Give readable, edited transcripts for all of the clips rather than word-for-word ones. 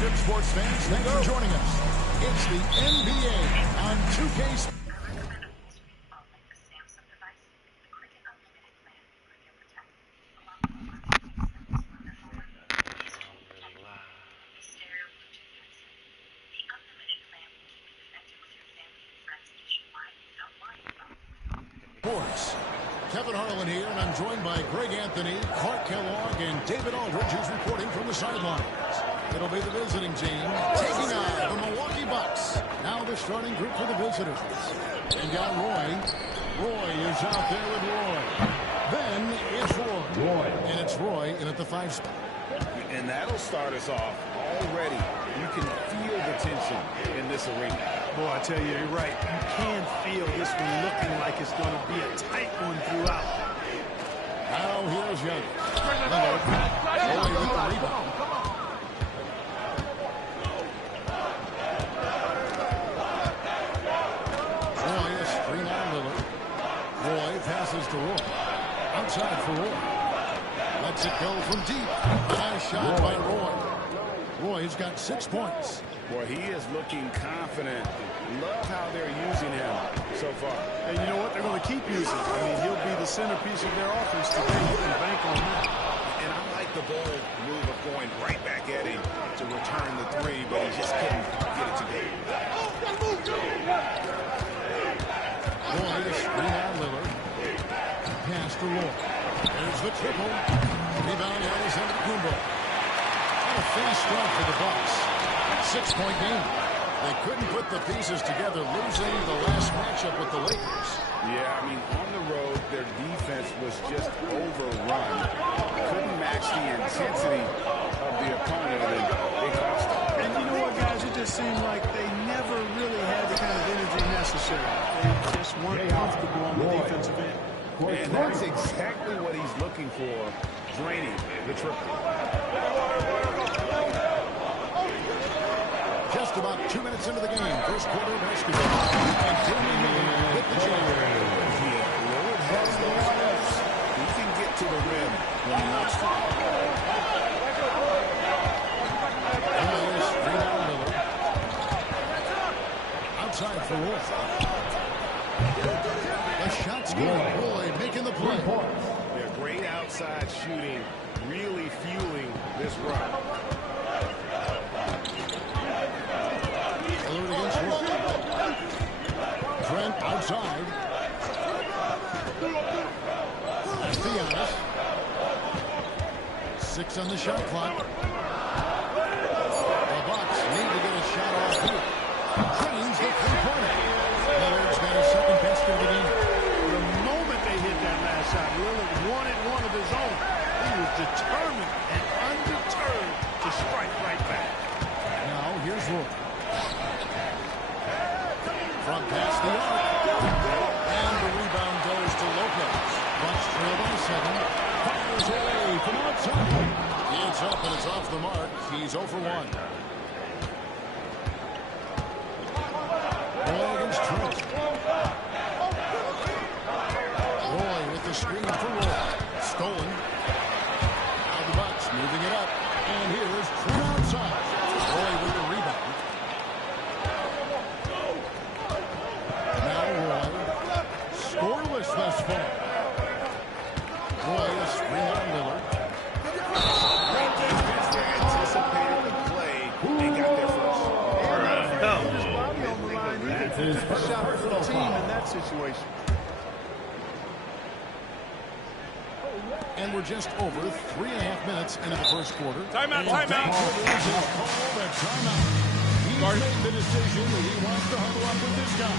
Welcome, sports fans. Thanks for joining us. It's the NBA on 2K. Sports. Kevin Harlan here, and I'm joined by Greg Anthony, Clark Kellogg, and David Aldridge, who's reporting from the sidelines. It'll be the visiting team taking on the Milwaukee Bucks. Now the starting group for the visitors. And got Roy. Roy is out there with Roy. Then it's Roy. And it's Roy in at the 5 spot. And that'll start us off already. You can feel the tension in this arena. Boy, I tell you, you're right. You can feel this one looking like it's going to be a tight one throughout. Now here's Young. Roy with the rebound. Roy is screen on Lillard. Roy passes to Roy. Outside for Roy. Lets it go from deep. Nice shot by Roy. Roy's got 6 points. Boy, he is looking confident. Love how they're using him so far. And you know what? They're going to keep using him. I mean, he'll be the centerpiece of their offense today. You can bank on that. And I like the bold move of going right back at him to return the three, but he just couldn't get it to go. Roy to screen on Lillard. Pass to Roy. There's the triple. Rebound Giannis Antetokounmpo. And a fast start for the Bucks. 6-point game. They couldn't put the pieces together, losing the last matchup with the Lakers. Yeah, I mean, on the road, their defense was just overrun. Couldn't match the intensity of the opponent, and they lost them. And you know what, guys? It just seemed like they never really had the kind of energy necessary. They just weren't comfortable on the defensive end. And that's exactly what he's looking for, draining the triple. Just about 2 minutes into the game, first quarter basketball. And Jimmy Miller hit the jam. Yeah, Lillard has those steps. He can get to the rim when he wants to. Lillard. Outside for Roy. The shot's good. Roy making the play. Yeah, great outside shooting, really fueling this run. Lillard against Roy. Trent outside. Giannis. 6 on the shot clock. The Bucks need to get a shot off here. Drains the three-pointer. Lillard's got his second best of the game. The moment they hit that last shot, Lillard wanted one of his own. He was determined and undeterred to strike right back. Now here's Roy. Front pass the arc. And the rebound goes to Lopez. Bucks trail by 7. Fires away from outside. It's up and it's off the mark. He's 0 for 1. Roy against Trent. Roy with the screen for Roy. Stolen. Now the Bucks moving it up. And here's Trent outside. Roy with the rebound. Now Roy. Scoreless thus far. Roy a screen on Lillard. Great defense there, anticipated the play, and got there first. A shot for the team in that situation. And we're just over 3.5 minutes into the first quarter. Timeout, timeout. Timeout. He's made the decision that he wants to huddle up with this guy.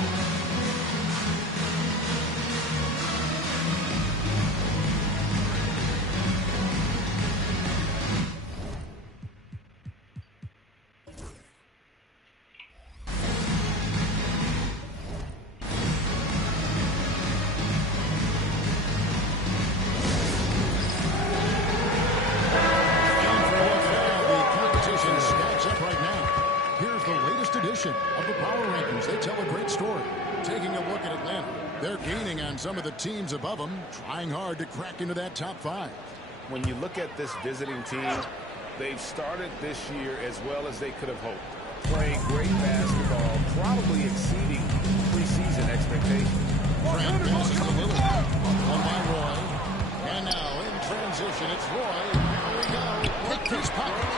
Of the power rankings, they tell a great story. Taking a look at Atlanta, they're gaining on some of the teams above them, trying hard to crack into that top 5. When you look at this visiting team, They've started this year as well as they could have hoped. Playing great basketball, probably exceeding preseason expectations. Grant passes to Lillard. One by Roy. And now in transition, it's Roy. Here we go. Picked his pocket.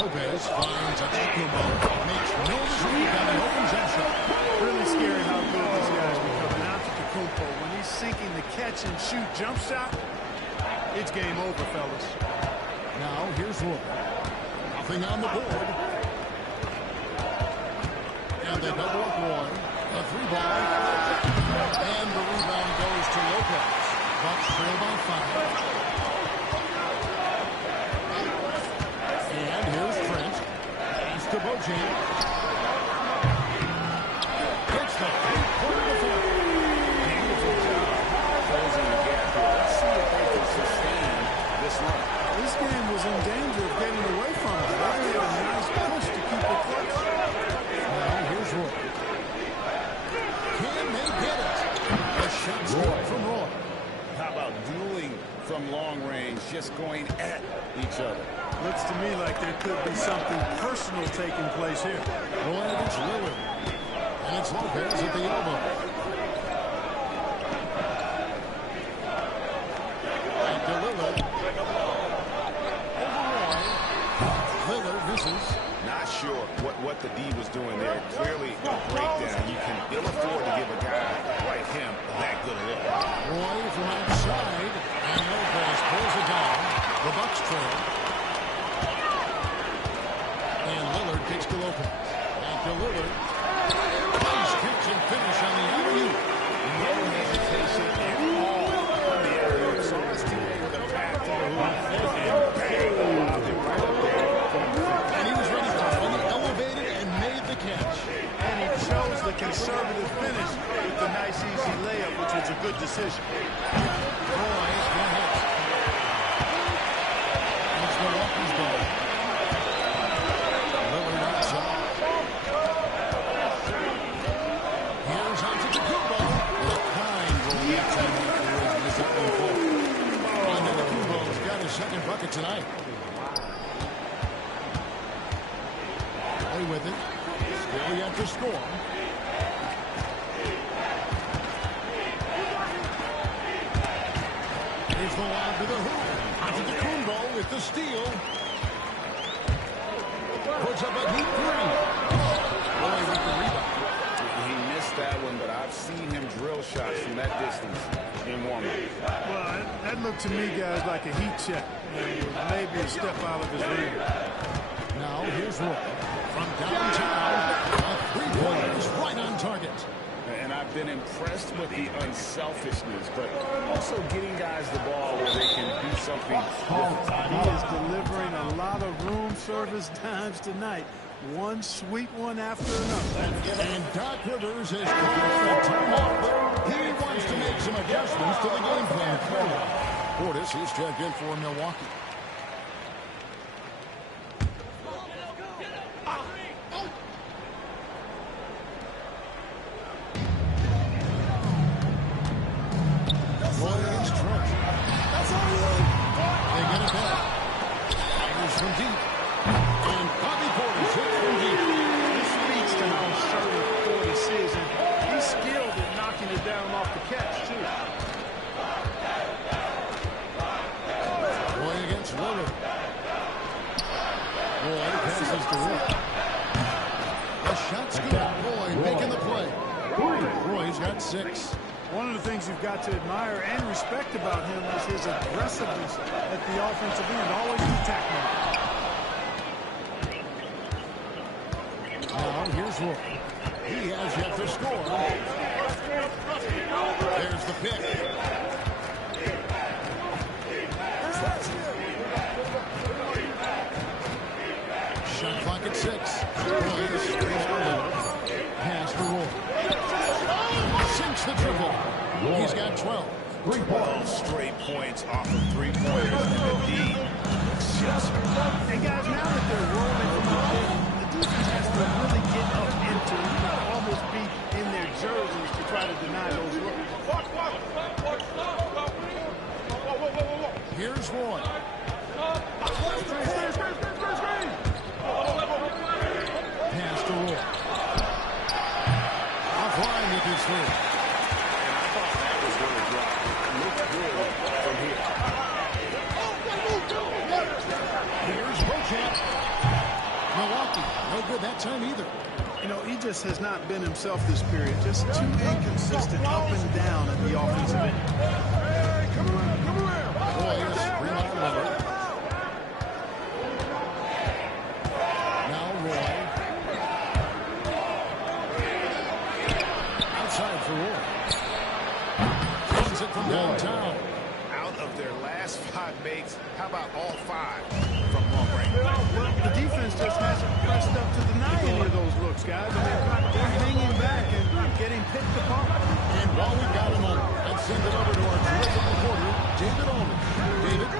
Lopez finds a Takumo. Makes no mistake on the open jump shot. Really scary how good this guy's becoming. Out to Takumo. When he's sinking the catch and shoot jump shot, it's game over, fellas. Now here's Roy. Nothing on the board. And they double up Roy. A 3-ball. And the rebound goes to Lopez. Bucks trail by 5. And here's Trent. Pass to Bojan. Gets the 3-point defense. Beautiful job closing the gap here. Let's see if they can sustain this run. This game was in danger of getting away from us. They made a nice push to keep it close. Now here's Roy. Can they get it? The shot's good from Roy. How about dueling from long range, just going at each other? Looks to me like there could be something personal taking place here. Roy against Lillard. And it's Lopez at the elbow. Back to Lillard. Over Roy. Lillard misses. Not sure what the D was doing there. Clearly a breakdown. You can ill afford to give a guy like him that good a look. Roy from outside. And Lopez pulls it down. The Bucks trail. And Lillard kicks to Lopez. Back to Lillard. Nice catch and finish on the alley-oop. No hesitation at all on the alley-oop. So let's do it with a path to the hoop. And he was ready for it. He elevated and made the catch. And he chose the conservative finish with the nice, easy layup, which was a good decision. Roy got hit. It's Milwaukee's ball. Lillard outside. Here's Antetokounmpo. The kind roll outside afterwards was up and full. Antetokounmpo's got his second bucket tonight. Play with it. Still yet to score. Here's the lob to the hoop. Antetokounmpo with the steal. Puts up a deep 3. Roy with the rebound. He missed that one, but I've seen him drill shots from that distance in warm-up. Well, that looked to me, guys, like a heat check. Maybe a step out of his ring. Now here's Roy from downtown. A 3-pointer is right on target. And I've been impressed with the unselfishness, but also getting guys the ball where they can do something different. He is delivering a lot of room service times tonight. One sweet one after another. And Doc Rivers has called for a timeout, but he wants to make some adjustments to the game plan. Portis is checked in for Milwaukee. Roy against Trent. They get it back. Tigers from deep. And Bobby Portis hits from deep. This speaks to how assertive Portis is, and he's skilled at knocking it down off the catch, too. Roy against Lillard. Roy passes to Roy. The shot's good. Roy making the play. Roy's got 6. One of the things you've got to admire and respect about him is his aggressiveness at the offensive end, always in attack mode. Now here's Roy. He has yet to score. There's the pick. Shot clock at 6. Roy stays for Lillard. Pass to Roy. Sinks the triple. He's got 12. 12 straight points off of 3-pointers. And the D just... And guys, now that they're rolling from the game, the defense has to really get up into it, almost be in their jerseys to try to deny those looks. Here's Roy. Pass to Roy. Offline with his three. And I thought that was going to drop. Look good from here. Here's Beauchamp. Milwaukee, no good that time either. You know, he just has not been himself this period. Just too inconsistent up and down at the offensive end. Roy is rebound lover. Now Roy. Outside for Roy. Kings it from downtown. Out of their last 5 makes, how about all 5 from long range? Well, the defense just hasn't pressed up to deny any of those looks, guys. I mean, they're hanging back and getting picked apart. And while we've got him on, let's send it over to our terrific reporter, David Aldridge. David?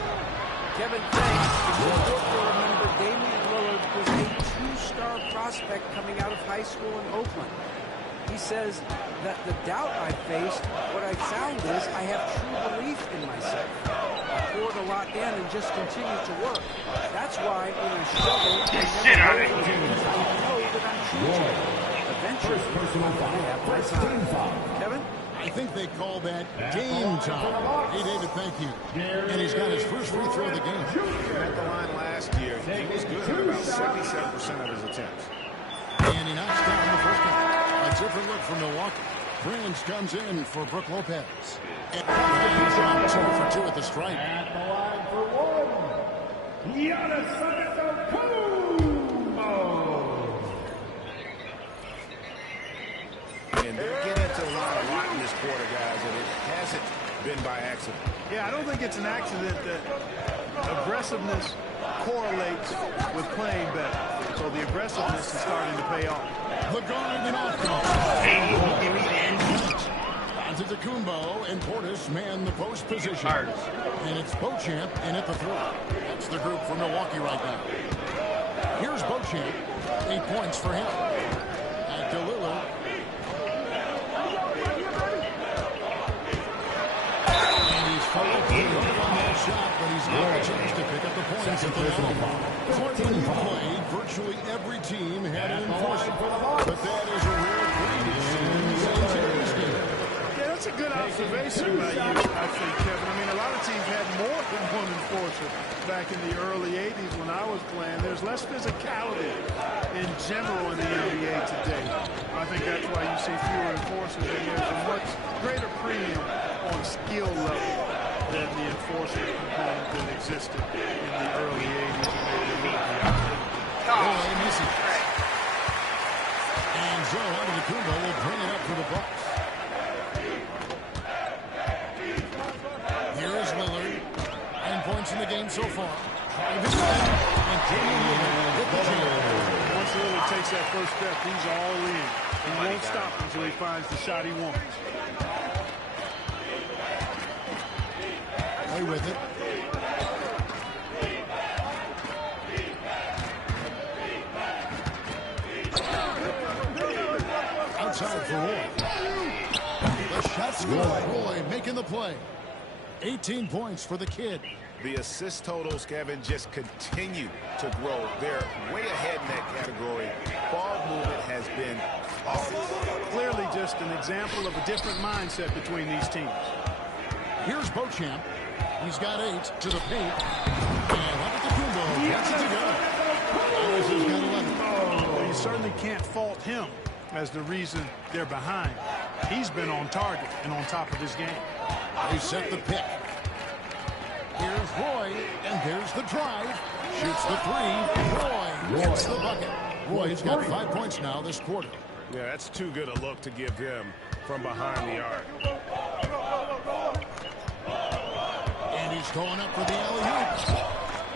Kevin, thanks. You'll remember Damian Lillard was a 2-star prospect coming out of high school in Oakland. He says that the doubt I faced, what I found is I have true belief in myself. I poured a lot in and just continued to work. That's why when I struggle, I never know that I'm true. Eventually, I'm going to have my time. Kevin? I think they call that game time. Hey, David, thank you. And he's got his first free throw of the game. At the line last year, he was good at about 77% of his attempts. And he knocks down the first one. A different look from Milwaukee. Prince comes in for Brook Lopez. And he's on 2 for 2 at the stripe. At the line for 1, Giannis Antetokounmpo. And they're getting to the line a lot in this quarter, guys, and it hasn't been by accident. Yeah, I don't think it's an accident that aggressiveness correlates with playing better. So the aggressiveness is starting to pay off. The guard and offense. Antetokounmpo and Portis man the post position. And it's Beauchamp in at the 3. That's the group for Milwaukee right now. Here's Beauchamp. 8 points for him. Back to Lillard. And he's fouled on that shot, but he's got a chance to pick up the points at the line. When you played, virtually every team had an enforcer. But that is a rare breed in today's game. Yeah, that's a good observation by you, I think, Kevin. I mean, a lot of teams had more than one enforcer back in the early 80s when I was playing. There's less physicality in general in the NBA today. I think that's why you see fewer enforcers, and there's a much greater premium on skill level than the enforcer component that existed in the early 80s and maybe a little beyond. Roy misses. And so Antetokounmpo will bring it up for the Bucks. Here is Lillard. 9 points in the game so far. Driving in. And Damian Lillard with the jam. Once Lillard takes that first step, he's all in. He won't stop until he finds the shot he wants. Play with it. Outside for Roy. The shot's good. Roy making the play. 18 points for the kid. The assist totals, Kevin, just continue to grow. They're way ahead in that category. Ball movement has been flawless. Clearly just an example of a different mindset between these teams. Here's Beauchamp. He's got 8 to the paint. And Antetokounmpo gets it to go. Harris has got 11. Well, you certainly can't fault him as the reason they're behind. He's been on target and on top of his game. They set the pick. Here's Roy, and there's the drive. Shoots the 3. Roy gets the bucket. Roy's got 5 points now this quarter. Yeah, that's too good a look to give him from behind the arc. And he's going up for the alley-oop.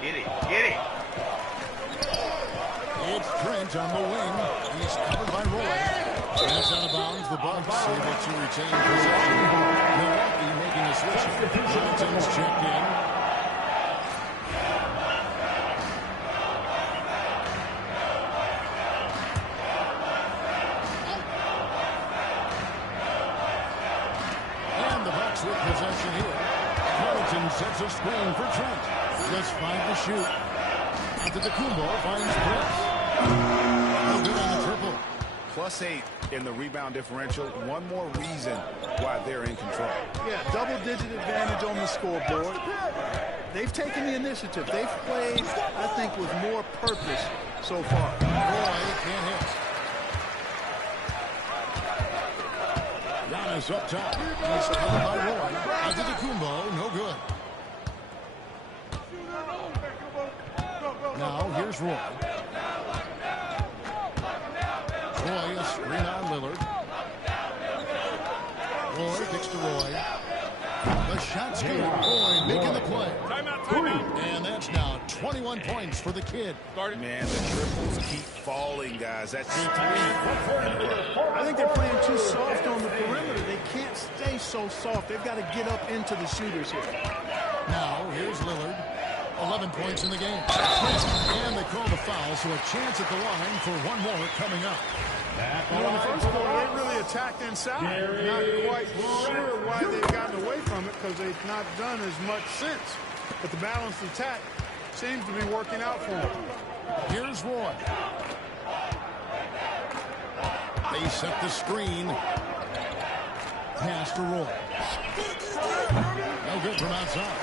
Get it, get it. It's Trent on the wing. He's covered by Roy. And it's out of bounds. The Bucks able to retain possession. Milwaukee making a switch. Johnson's checked in. And the Bucks with possession here. Johnson sets a screen for Trent. Just 5 to shoot. Antetokounmpo finds Prince. No good on the triple. +8 in the rebound differential. One more reason why they're in control. Yeah, double-digit advantage on the scoreboard. They've taken the initiative. They've played, I think, with more purpose so far. Roy can't hit. Giannis up top. He's covered by Roy. Antetokounmpo, no good. Now here's Roy. Roy, a screen on Lillard. Roy kicks to Roy. The shot's good. Roy making the play. Timeout. And that's now 21 points for the kid. Man, the triples keep falling, guys. That's 3. I think they're playing too soft on the perimeter. They can't stay so soft. They've got to get up into the shooters here. Now here's Lillard. 11 points in the game. And they call the foul, so a chance at the line for one more coming up. In the first quarter, they really attacked inside. Not quite sure why they've gotten away from it because they've not done as much since. But the balanced attack seems to be working out for them. Here's Roy. They set the screen. Pass to Roy. No good from outside.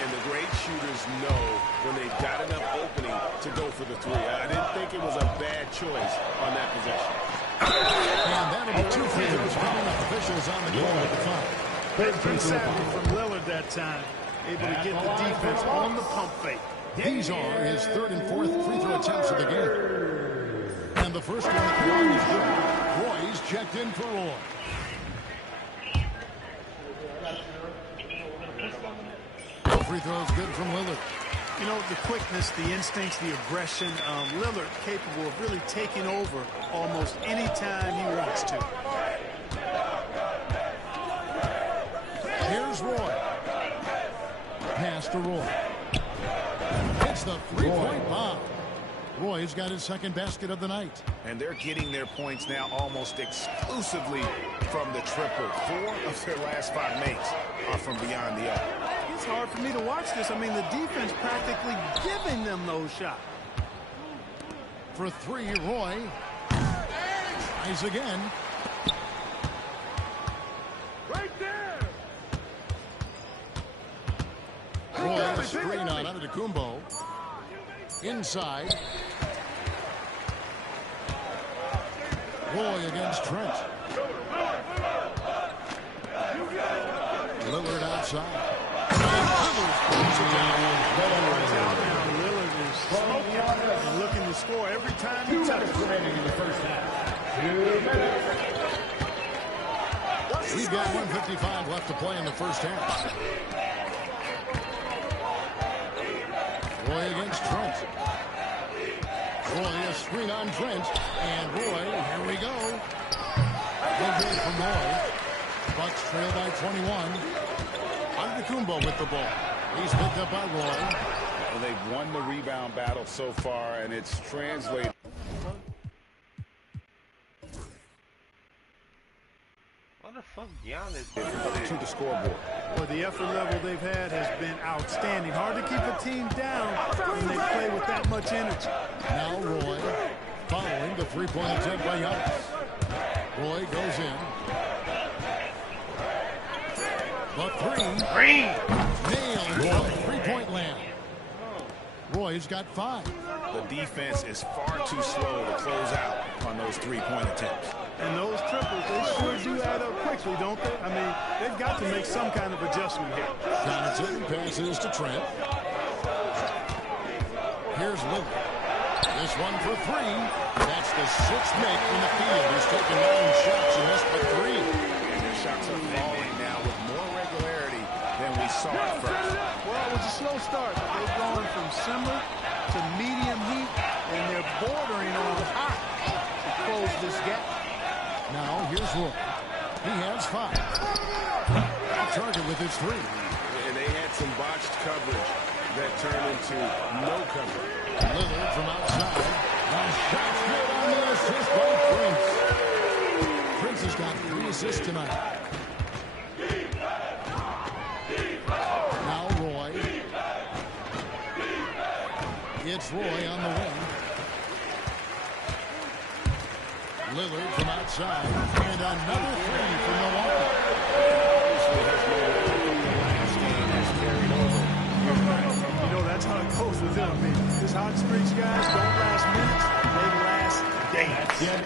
And the great shooters know when they've got enough opening to go for the 3. I didn't think it was a bad choice on that possession. And that'll be 2 free throws coming up. Officials on the goal with the foul. Pretty savvy from Lillard that time. Able to get the defense on the pump fake. These are his 3rd and 4th free throw attempts of the game. And the first one at the line is good. Roy's checked in for Roy. Free throw is good from Lillard. You know, the quickness, the instincts, the aggression. Lillard capable of really taking over almost any time he wants to. Here's Roy. Pass to Roy. It's the three-point bomb. Roy's got his 2nd basket of the night. And they're getting their points now almost exclusively from the triple. 4 of their last 5 makes are from beyond the arc. It's hard for me to watch this. I mean, the defense practically giving them those shots. For 3, Roy. Tries again. Right there. Roy, a screen on Antetokounmpo. Inside. Roy against Trent. Lillard outside. Lillard is looking to score every time he touches. In the first half. 2 minutes. We've got 1:55 left to play in the first half. Roy against Trent. Roy, a screen on Trent. And Roy, here we go. No good from Roy. Bucks trail by 21. Antetokounmpo with the ball. He's picked up by Roy. Well, they've won the rebound battle so far, and it's translated What the fuck, Giannis? to the scoreboard. Well, the effort level they've had has been outstanding. Hard to keep a team down when they play with that much energy. Now Roy following the three-point attempt by Giannis. Roy goes in. The 3. Nailed from three-point land. Roy's got 5. The defense is far too slow to close out on those 3-point attempts. And those triples, they sure do add up quickly, don't they? I mean, they've got to make some kind of adjustment here. Johnson passes to Trent. Here's Lillard. This one for 3. That's the 6th make from the field. He's taken 9 shots and missed but 3. And their shots are falling now with more regularity than we saw at first. Well, it was a slow start. They've gone from simmer to medium heat, and they're bordering on hot to close this gap. Now here's Roy. He has 5. Off target with his 3. And they had some botched coverage that turned into no coverage. Lillard from outside. The shot's good on the assist by Prince. Prince has got 3 assists tonight. Now It's Roy on the wing. Lillard from outside. And another three for Milwaukee. You know, that's how it goes with them. I mean, these hot streaks, guys, don't last minutes. They last days. Yeah.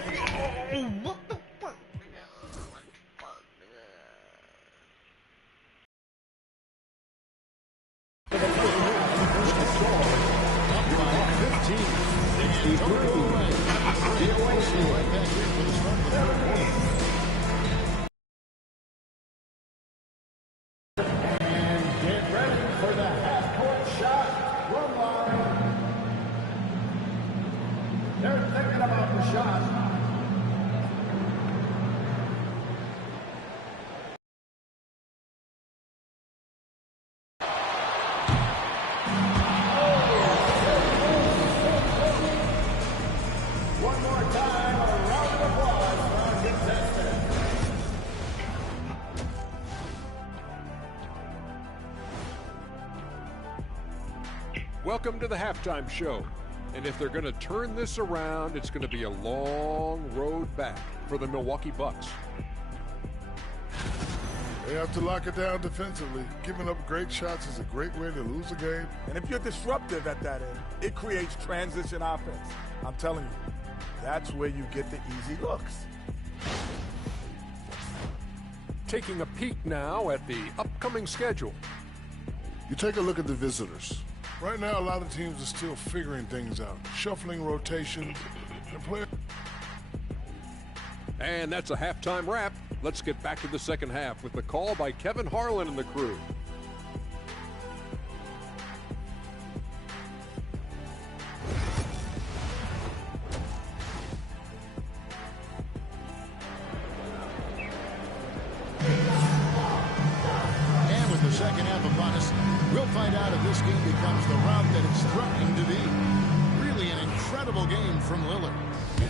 They're thinking about the shot. One more time, a round of applause for our contestants. Welcome to the halftime show. And if they're going to turn this around, it's going to be a long road back for the Milwaukee Bucks. They have to lock it down defensively. Giving up great shots is a great way to lose a game. And if you're disruptive at that end, it creates transition offense. I'm telling you, that's where you get the easy looks. Taking a peek now at the upcoming schedule. You take a look at the visitors. Right now, a lot of teams are still figuring things out, shuffling rotations, and playing. And that's a halftime wrap. Let's get back to the second half with the call by Kevin Harlan and the crew. And with the second half upon us, we'll find out if this game becomes the route that it's threatening to be. Really an incredible game from Lillard.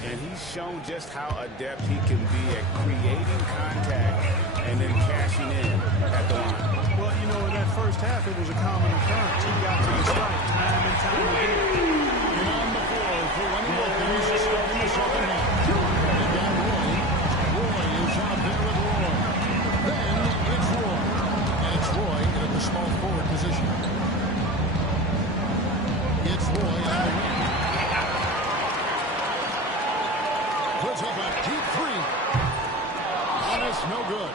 And he's shown just how adept he can be at creating contact and then cashing in at the line. Well, you know, in that first half, it was a common occurrence. He got to the strike time and time again. And on the floor for Lenny Wilkins to start in the second half. And down Roy. Roy is out there with Roy. Then it's Roy. And it's Roy in the small forward position. It's Roy on the wing. Puts up a deep three. And it's no good.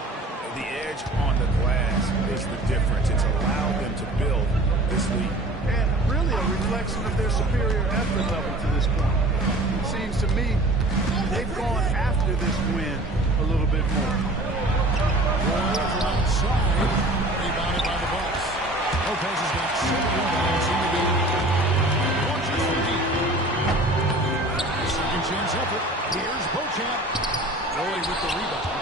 The edge on the glass is the difference. It's allowed them to build this lead. And really a reflection of their superior effort level to this point. It seems to me they've gone after this win a little bit more. Roy from outside. Rebounded by the Bucks. Lopez has got 7 rebounds in the game. Launches from deep. Second chance effort. Here's Beauchamp. Roy with the rebound.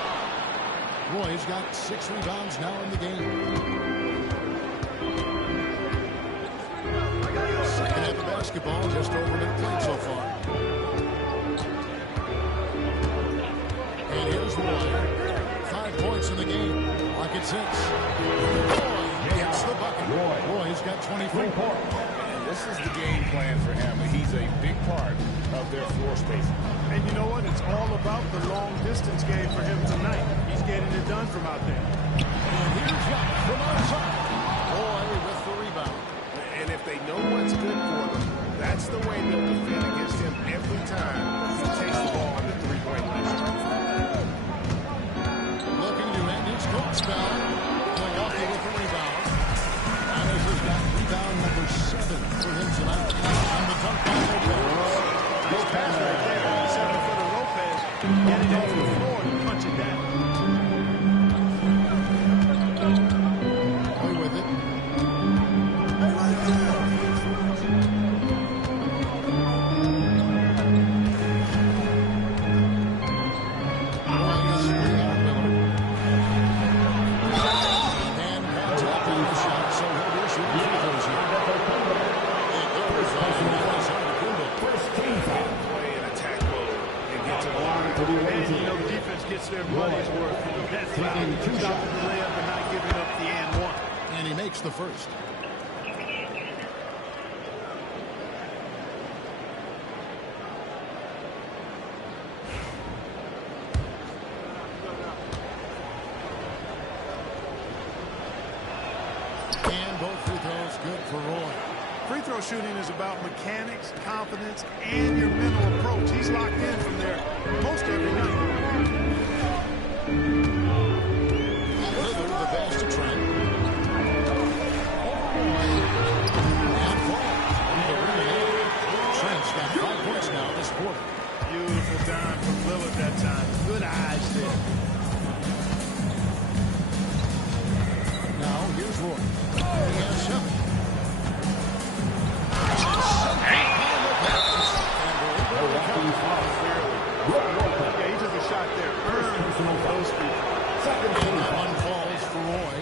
Roy's got 6 rebounds now in the game. Second half of basketball, just over a minute played so far. And here's Roy. 5 points in the game. Pocket 6. Roy gets the bucket. Roy's got 23 points. And this is the game plan for him. He's a big part of their floor spacing. And you know what? It's all about the long-distance game for him tonight. He's getting it done from out there. And here's Young from outside. Roy with the rebound. And if they know what's good for them, that's the way they'll defend against him every time he takes the ball on the three-point line. Looking to end his court spell. Milwaukee with the rebound. Myers has got rebound number 7 for him tonight. On the dunk by Lopez. This pass right there, 7-footer Lopez, getting off the floor and punch it down. Roy with it. Their money's worth. That's stopping the layup and not giving up the and one. And he makes the first. throws good for Roy. Free throw shooting is about mechanics, confidence, and your mental approach. He's locked in from there most every night. Lillard the pass to Trent. And falls. Trent's got 5 points now this quarter. Beautiful dime from Lillard that time. Good eyes there. Now here's Roy. He has 7. Yeah, he took a shot there. Those people. And that one falls for Roy.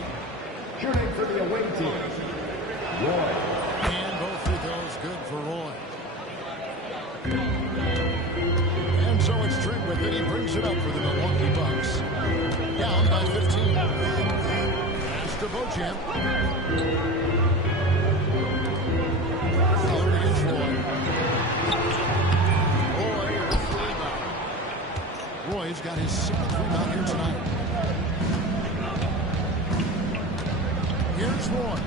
Shooting for the away team, Roy. And both free throws good for Roy. And so it's Trent with it. He brings it up for the Milwaukee Bucks. Down by 15. Pass to Beauchamp. Lillard against Roy. Roy with the rebound. Roy's got his 7th rebound here tonight. Here's Roy.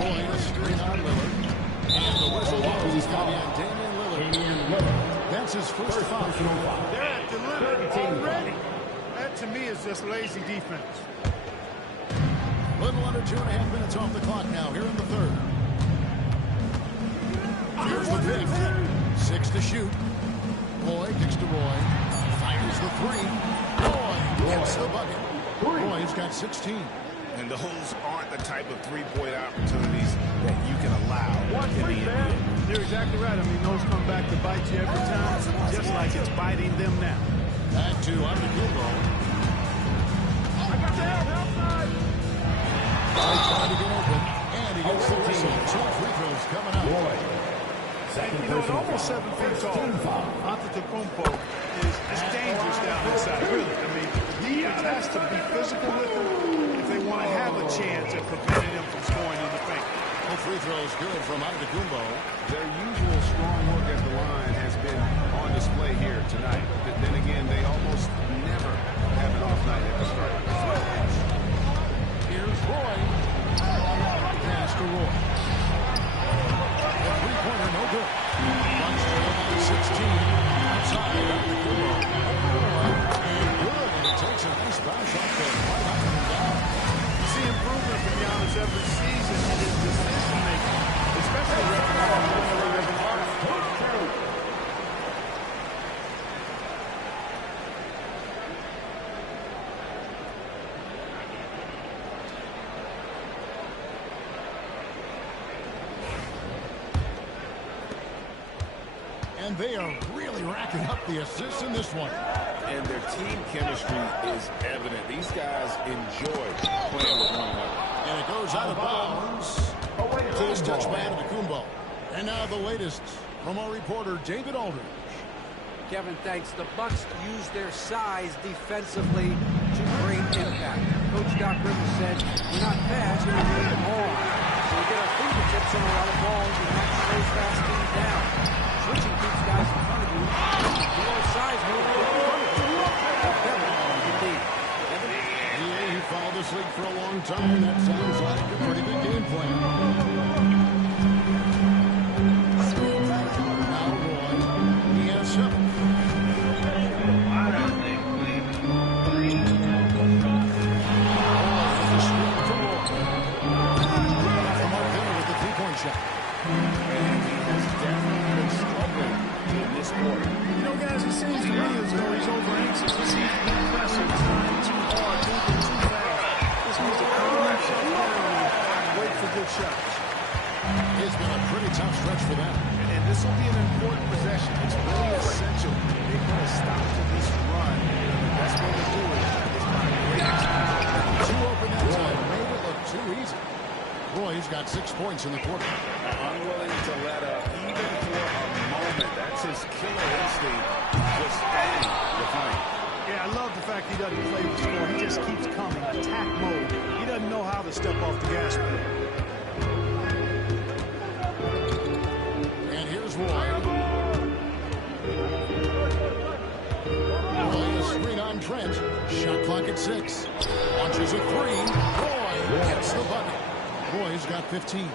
Roy, a screen on Lillard. And the whistle blows. He's got on Damian Lillard. That's his first foul. They're at the limit already. That, to me, is just lazy defense. Little under 2.5 minutes off the clock now here in the third. Here's the pick. 6 to shoot. Roy kicks to Roy. Fires the 3. Roy gets the bucket. Roy's got 16. And those aren't the type of three-point opportunities that you can allow in the NBA. You're exactly right. I mean, those come back to bite you every time, just like it's biting them now. Back to Antetokounmpo. I got the help outside. Trying to get open, and he gets the whistle. 2 free throws coming up. You know, at almost 7 feet tall, Antetokounmpo is dangerous down inside, really. I mean, he has to be physical with him if they want to have a chance at preventing him from scoring in the paint. Both free throws good from Antetokounmpo. Their usual strong work at the line has been on display here tonight. But then again, they almost never have an off night at the start. Here's Roy. Pass to Roy. The three-pointer, no good. Bucks trail by 16. Outside, Antetokounmpo. And good, and he takes a nice bounce off the right up and down. You see improvement from Giannis every season in his decision-making, especially and they are really racking up the assists in this one. And their team chemistry is evident. These guys enjoy playing with one another. And it goes out of bounds. First touch by Antetokounmpo. And now the latest from our reporter, David Aldridge. Kevin, thanks. The Bucks use their size defensively to great impact. Coach Doc Rivers said, we're not fast, we're really long. So we get our fingertips on a lot of balls and that slows fast teams down. Switching keeps guys in front of you. The more size move in front of you. Indeed. He followed this league for a long time. That sounds like a pretty good game plan. Now Roy, he has 7. Shot. And he has definitely been struggling in this quarter. You know, guys, it seems to me as though he's over anxious. He seems to be pressing, trying too hard, moving too fast. This needs to calm himself down and wait for good shots. It's been a pretty tough stretch for them. And this will be an important possession. It's really essential they put a stop to this run. The best way to do it is by great execution. Too open that time. Made it look too easy. Roy's got 6 points in the quarter. Unwilling to let up even for a moment. That's his killer instinct. Just standing defiant. Yeah, I love the fact he doesn't play the score. He just keeps coming. Attack mode. He doesn't know how to step off the gas pedal. And here's Roy. Roy, a screen on Trent. Shot clock at 6. Launches a 3. Roy gets the bucket. Roy's got 15. Yeah,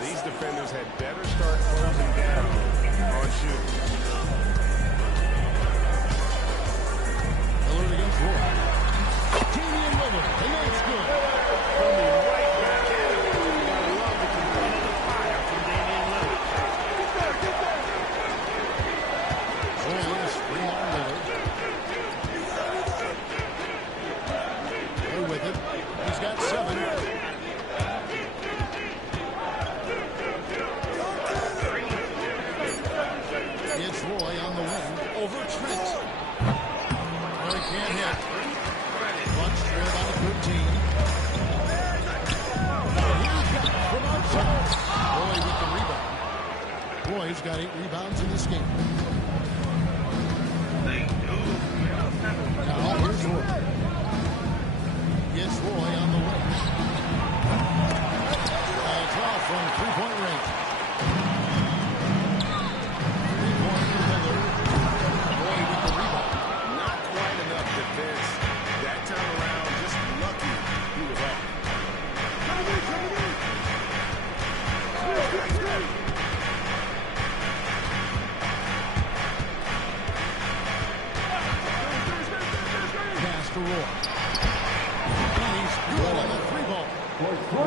these defenders had better start closing down on shoot. Lillard against Roy. Damian Lillard, and that's good. Coming right back at it. You gotta love the competitive fire from Damian Lillard. Roy is free on Lillard. Roy with it. He's got 7. It's Roy on the wing over Trent. Roy can't hit. Bucks trail by 13. He's got it from outside. Roy with the rebound. Roy's got 8 rebounds in this game. Now here's Roy. It's Roy on the wing. A draw from three-point range. Not quite enough defense. That time around, just lucky he was up. Pass to Roy. And he's good on the 3-ball.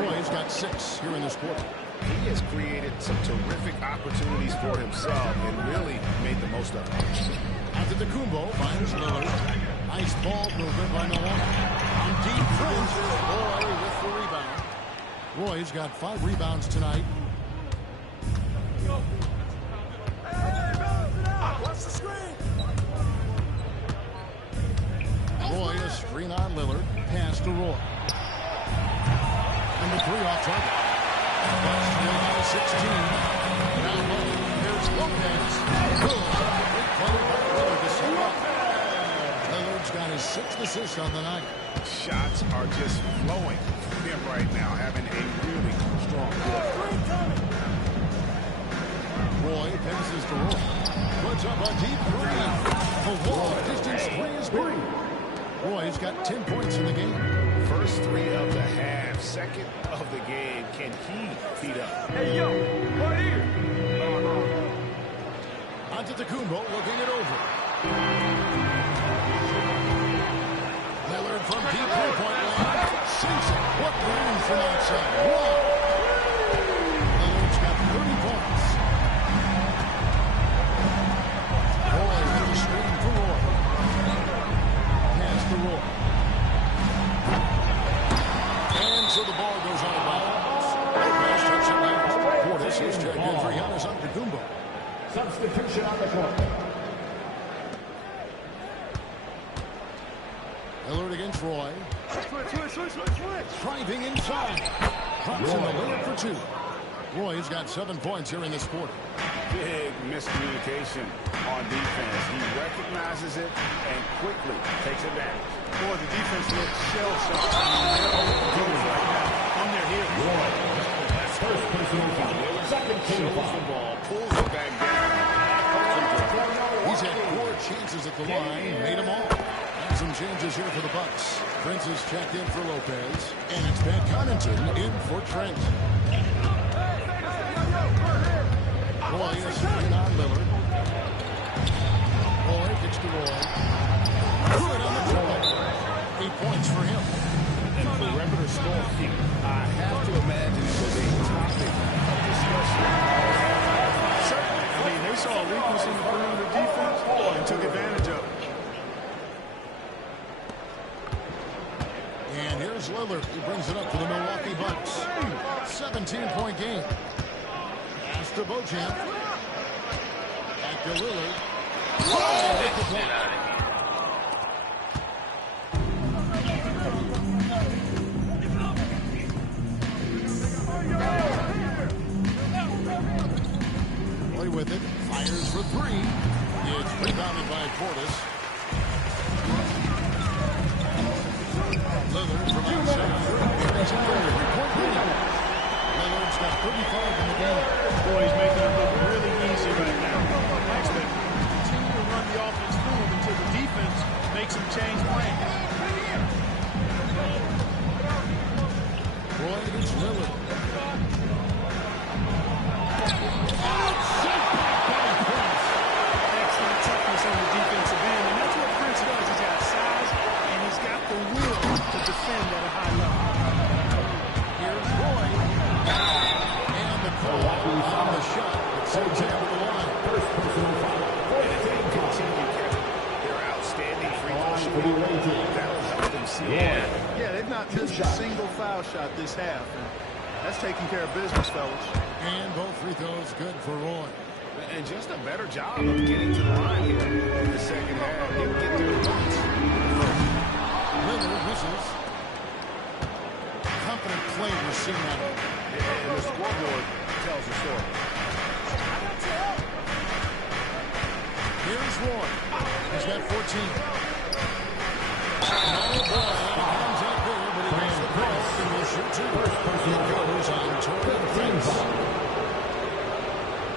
Roy's got 6 here in this quarter. He has created some terrific opportunities for himself and really made the most of it. Antetokounmpo finds Lillard. Nice ball movement by Milwaukee. On deep French. Roy with the rebound. Roy's got 5 rebounds tonight. Watch the screen. Roy is screen on Lillard. Pass to Roy. And the 3 off target. Bucks trail by 16. Down low. Here's Lopez. Good. Great play by Lillard to set up. Lillard's got his 6th assist on the night. Shots are just flowing from him right now, having a really strong quarter. Roy passes to Roy. Puts up a deep 3. A long distance 3 is good. Roy's got 10 points in the game. First 3 of the half, second of the game. Can he feed up? Hey, yo, right here. Antetokounmpo looking it over. Lillard from deep 3-point line. Sinks it. What room from outside. Wow. Lillard's got 30 points. Roy with the screen for Roy. Pass to Roy. And so the ball goes out of bounds. Lopez touches it last. Portis is checked in for Giannis Antetokounmpo. Substitution on the court. Lillard against Roy. Switch. Driving inside. Drops in the layup for 2. Roy's got 7 points here in this quarter. Big miscommunication on defense. He recognizes it and quickly takes advantage. Boy, the defense looks shell-shocked. They're all right now on their heels. First personal foul. Second team Shows the foul. ball, pulls it back down. He's had 4 chances at the line, made them all. And some changes here for the Bucks. Prince is checked in for Lopez, and it's Pat Connaughton in for Trent. Roy is in on Lillard. Roy gets to Roy. Good on the play. 8 points for him. And perimeter scoring, I have to imagine it was a topic of discussion. Certainly. I mean, they saw a weakness in the perimeter defense and took advantage of it. And here's Lillard. He brings it up to the Milwaukee Bucks. 17-point game. Pass to Beauchamp. Back to Lillard. Roy with it. Fires for 3. It's rebounded by Portis. Lillard from outside. Brings it for a 3-point lead. Lillard's got 35 in the game. Boy, he's making it look really easy right now. I expect him to continue to run the offense through him until the defense makes him change plans. Roy against Lillard. seal. Yeah, they've not missed a single foul shot this half. And that's taking care of business, fellas. And both free throws good for Roy. And just a better job of getting to the line here in the second half. Didn't get there once. Lillard misses. Confident play we're seeing out of him. And the scoreboard tells the story. Here's Roy. He's got 14. Oh, boy. He comes out there, but he makes the cross and will shoot two. He goes on Torrey Prince.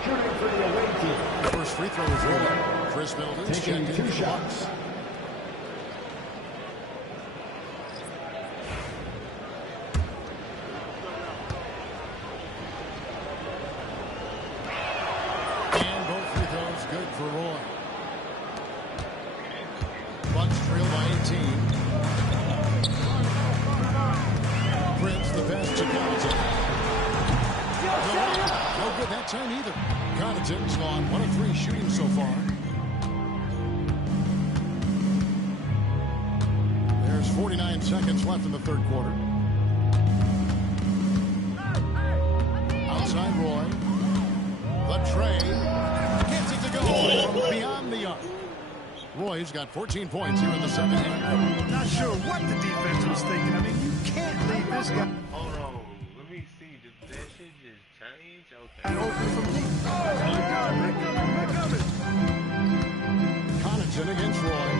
Shooting for the away team. First free throw is Roy. Chris Middleton's checked in for the Bucks. And both free throws good for Roy. Bucks trail by 18. Prince the best to Connaughton. No good that time either. Connaughton's gone 1 of 3 shooting so far. There's 49 seconds left in the third quarter. Outside Roy. The tray. Gets it to go from beyond the arc. Roy's got 14 points here in the second half. Not sure what the defense was thinking. I mean, you can't leave this guy. Hold on. Let me see. Did that shit just change? Okay. And open from deep. Look of it. Connaughton against Roy.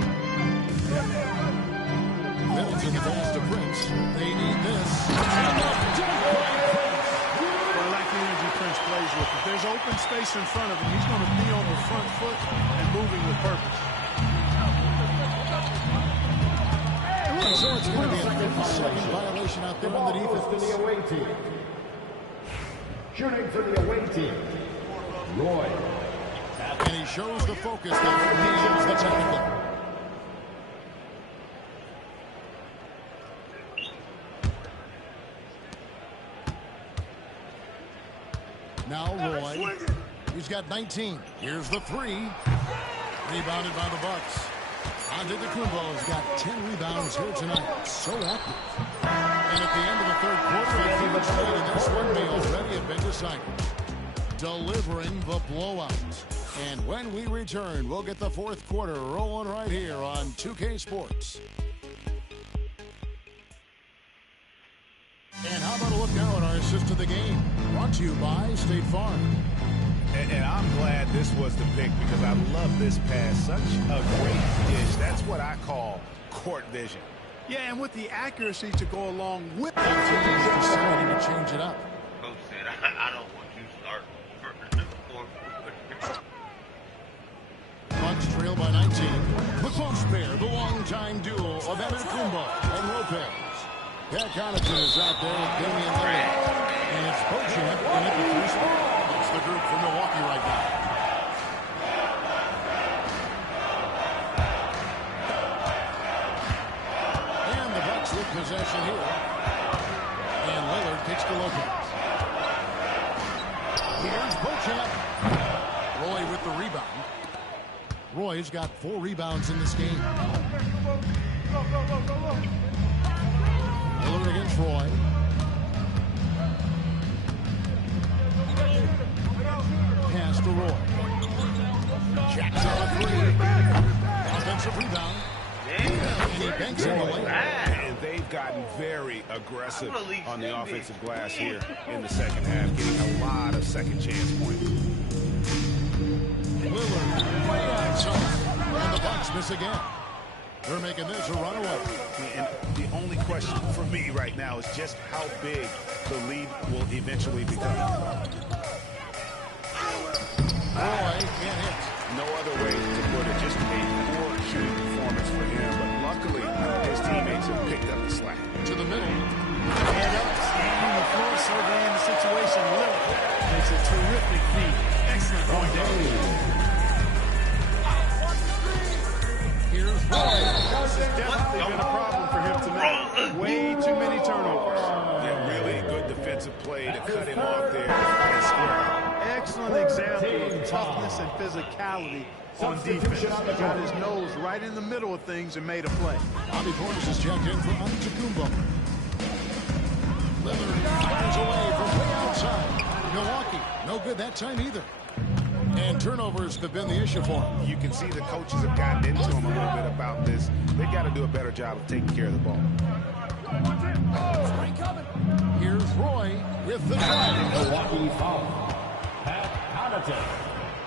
Middleton the pass to Prince. They need this. Well, I like the energy Prince plays with. If there's open space in front of him, he's going to be on the front foot and moving with purpose. And so it's going to be a 50-second violation out there on the defense. For the away team. Shooting for the away team. Roy. And he shows the focus that he is the technical. Now Roy. He's got 19. Here's the three. Rebounded by the Bucks. Antetokounmpo's got 10 rebounds here tonight. So active. And at the end of the third quarter, I think it's late in this one may already have been decided. Delivering the blowout. And when we return, we'll get the fourth quarter rolling right here on 2K Sports. And how about a look now at our assist of the game? Brought to you by State Farm. And I'm glad this was the pick because I love this pass. Such a great dish. That's what I call court vision. Yeah, and with the accuracy to go along with Both teams deciding to change it up. Coach said, I don't want you starting for the fourth. Bucks trail by 19. The close pair, the longtime duo of Antetokounmpo and Lopez. Pat Connaughton is out there with Damian Lillard. And it's Bochamp in at the 3 spot. That's the group for Milwaukee right now. And the Bucks with possession here. And Lillard kicks to Lopez. Here's Bochamp. Roy with the rebound. Roy's got 4 rebounds in this game. Lillard against Roy. Pass to Roy. Jacks on a 3. Offensive rebound. And he banks in the lane. And they've gotten very aggressive on the offensive glass here in the second half, getting a lot of second chance points. Lillard way outside. And the Bucks miss again. They're making this a runaway. And the only question for me right now is just how big the lead will eventually become. Roy can't hit. No other way to put it, just a poor shooting performance for him. But luckily, his teammates have picked up the slack. To the middle. and up, scanning the floor, surveying the situation. Lillard makes a terrific feed. Excellent point there. Here's Roy. This has definitely been a problem for him tonight. Way too many turnovers. Yeah, really good defensive play to cut him off there and score. Excellent example of toughness and physicality on defense. Got his nose right in the middle of things and made a play. Bobby Portis is checked in for Antetokounmpo. Lillard fires away from way outside. Milwaukee, no good that time either. And turnovers have been the issue for him. You can see the coaches have gotten into him a little bit about this. They got to do a better job of taking care of the ball. Here's Roy with the drive. Milwaukee foul. Pat Connaughton.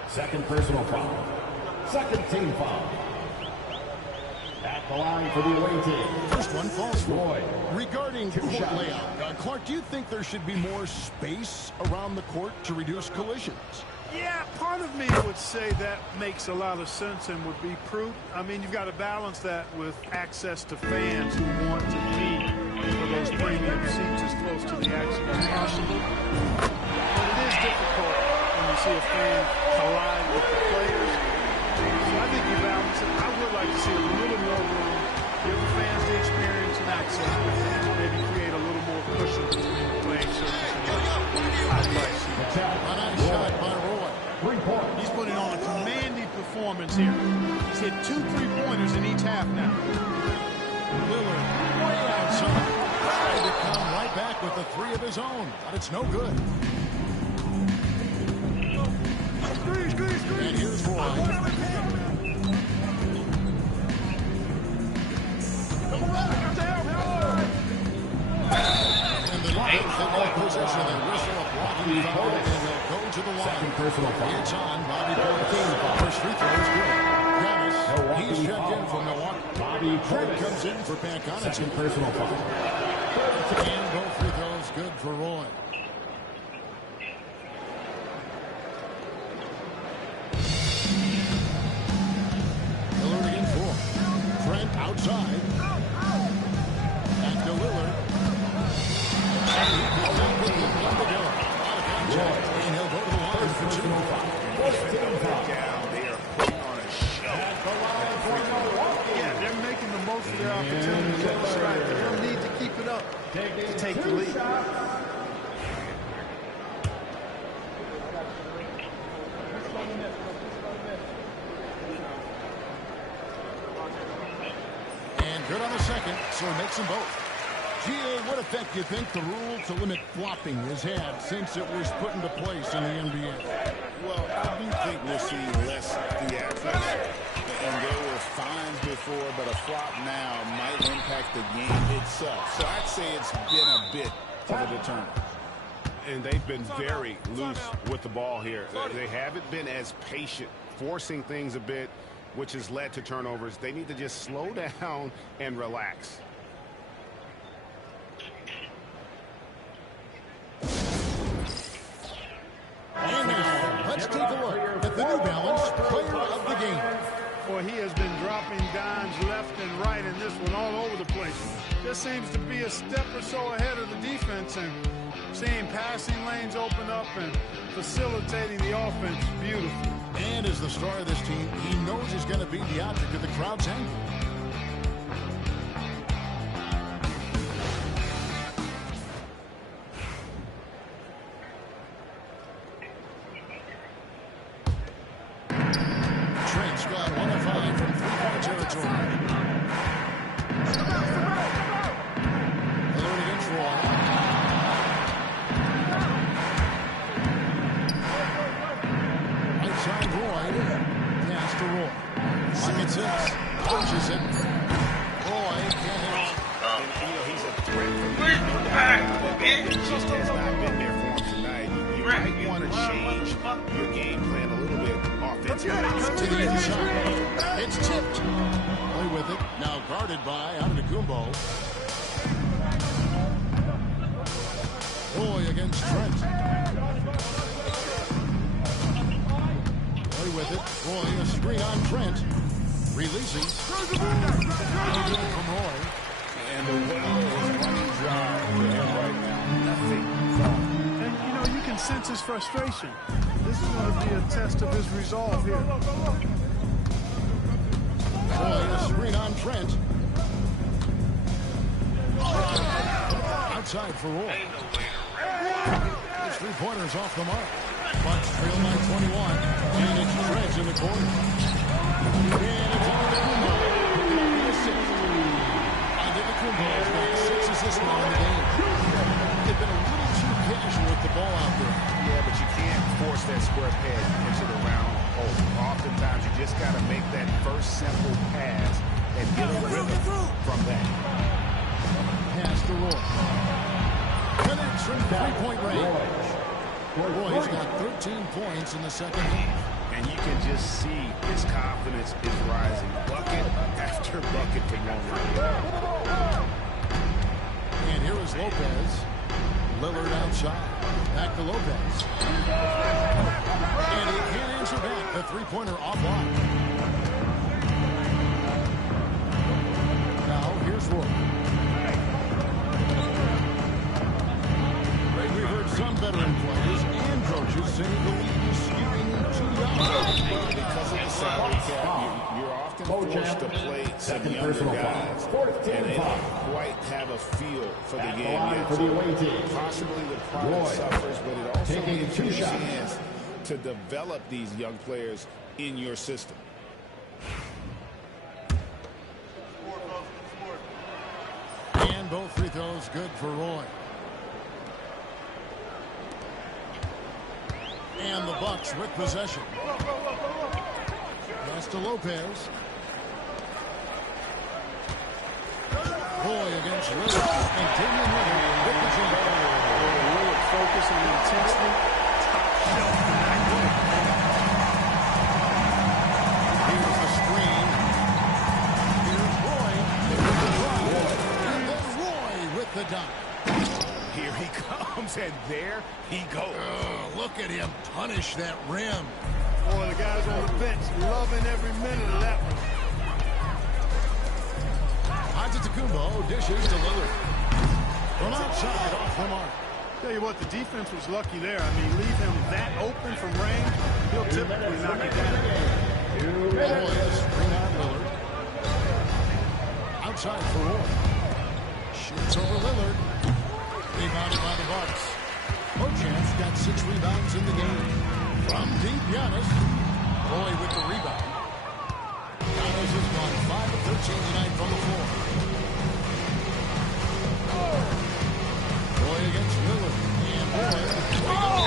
Second personal foul. Second team foul. At the line for the away team. First one falls for Roy. Regarding court layout, Clark, do you think there should be more space around the court to reduce collisions? Yeah, part of me would say that makes a lot of sense and would be prudent. I mean, you've got to balance that with access to fans who want to be for those premium seats as close to the action as possible. But it is difficult when you see a fan collide with the players. So I think you balance it. I would like to see a little more room, give the fans the experience and access, but maybe create a little more cushion between the playing surface and the I'd like to see the A nice shot by Roy. 3 points. He's putting on a commanding performance here. He's hit 2 3-pointers in each half now. Lillard way outside. Tried to come right back with the 3 of his own, but it's no good. And here's Roy. And the Nuggets in that position, they whistle a blocking foul, and they'll go to the line. Personal foul. It's on Bobby Portis. First free throw is good. Giannis, he's checked in from Milwaukee. Bobby Trent comes in for Pat Connaughton. Second personal foul. And both free throws good for Roy. Lillard again for Trent outside. Back to Lillard. And he picks up with the one to go. Out of contact. And he'll go to the line for 2. Down, they are putting on a show. Yeah, they're making the most of their opportunities at the stripe. They'll need to keep it up to take the lead. And good on the second, so he makes them both. GA, what effect do you think the rule to limit flopping has had since it was put into place in the NBA? Well, I do think we're seeing less theatrics. And there were fines before, but a flop now might impact the game itself. So I'd say it's been a bit of a deterrent. And they've been very loose with the ball here. They haven't been as patient, forcing things a bit, which has led to turnovers. They need to just slow down and relax. And now, let's take a look at the New Balance Player of the Game. Boy, he has been dropping dimes left and right in this one all over the place. Just seems to be a step or so ahead of the defense and seeing passing lanes open up and facilitating the offense beautifully. And as the star of this team, he knows he's going to be the object of the crowd's anger. Trent's got 1 of 5 from three-point territory. Lillard against Roy. Right side Roy. Pass to Roy. Pockets it. Punches it. Roy can't hit. And, he's a threat from the It just has not been there for him tonight. You might want to change your game plan a little bit offensively. To the inside. It's tipped. Play with it. Now guarded by Antetokounmpo. Roy against Trent. Play with it. Roy, a screen on Trent. Releasing. From Roy. And the well is running dry for him right now. Nothing wrong. And, you can sense his frustration. This is going to be a test of his resolve here. Roy, a screen on Trent. Outside for Roy. His three-pointers off the mark. Bucks trail by 21. And it's Trez in the corner. And it's Antetokounmpo. Picking up the assist. Antetokounmpo has got 6 assists now in the game. They've been a little too casual with the ball out there. Yeah, but you can't force that square peg into the round hole. Oftentimes, you just got to make that first simple pass and get a rhythm from that. Pass to Roy. Connects from three-point range. Roy's got 13 points in the second half. And you can just see his confidence is rising. Bucket after bucket from long range. And here is Lopez. Lillard outside. Back to Lopez. And he can't answer back. The three-pointer offline. Now, here's Roy. We've heard some veteran players and coaches say the league is skewing too young. Because of the salary cap, you're often forced to play some younger guys. And they don't quite have a feel for the game yet. Possibly the product suffers, but it also gives you a chance to develop these young players in your system. And both free throws good for Roy. And the Bucks with possession. Pass to Lopez. Roy against Lillard. And Damian Lillard with the jump. Lillard focus on the intensity. Top shelf tonight. Here's the screen. Here's Roy with the drive. And then Roy with the dunk. Here he comes, and there he goes. Oh, look at him punish that rim. Boy, the guys on the bench loving every minute of that one. Antetokounmpo dishes to Lillard. From outside, off the mark. Tell you what, the defense was lucky there. I mean, leave him that open from range, he'll typically knock it down. Boys, bring out Lillard. Outside for Roy. Shoots over Lillard. Rebounded by the Bucks. Mochamp's got 6 rebounds in the game. From deep, Giannis. Roy with the rebound. Giannis has gone 5 of 13 tonight from the floor. Roy against Lillard. And Roy.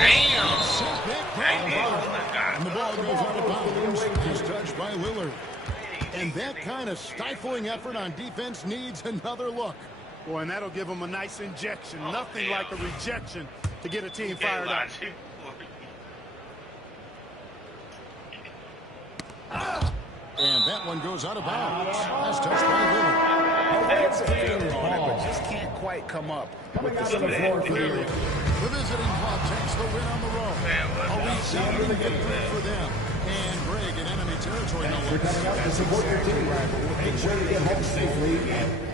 Damn! And the ball goes out of bounds. He's touched by Lillard. And that kind of stifling effort on defense needs another look. Boy, and that'll give them a nice injection. Nothing like a rejection to get a team fired up. And that one goes out of bounds. That's touched by Lillard. Gets a feel on it, but just can't quite come up with the speed. The visiting club takes the win on the road. A resounding victory for them. And Greg in enemy territory. Thanks for coming out to support your team. Make sure to get home safely and